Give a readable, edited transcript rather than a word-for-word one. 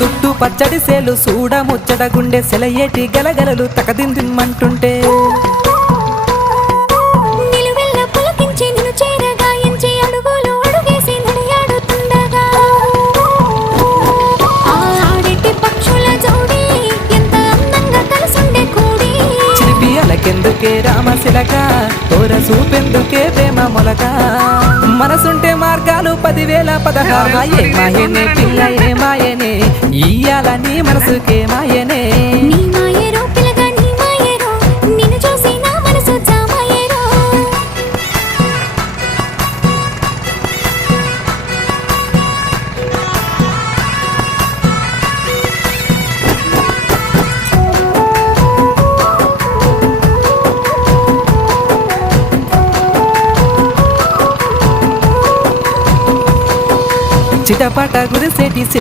చుట్టూ పచ్చడి సేలు చూడ ముచ్చట గుండె సెలయేటి గలగలలు తకదిందిమ్మంటుంటే నిలువెల్ల పులకించి నిన్ను చేరగాయించి అడుగులు అడుగేసి నడియాడుతుండగా ఆడెట్టి పక్షుల జోడి ఎంత అందంగా కలిసుండే కూడి చిలిపి అలకెందుకే రామశిలక తోర చూపెందుకే ప్రేమ మొలక మనసుంటే మార్గాలు 10,016 ఏ మాయనే పిల్ల ఏ మాయనే ఇయ్యాల నీ మనసుకే మాయనే నీ మాయేరో పిల్లగా నీ మాయేరో నిన్ను చూసి నా మనసు జామాయేరో చిటపట గురిసేటి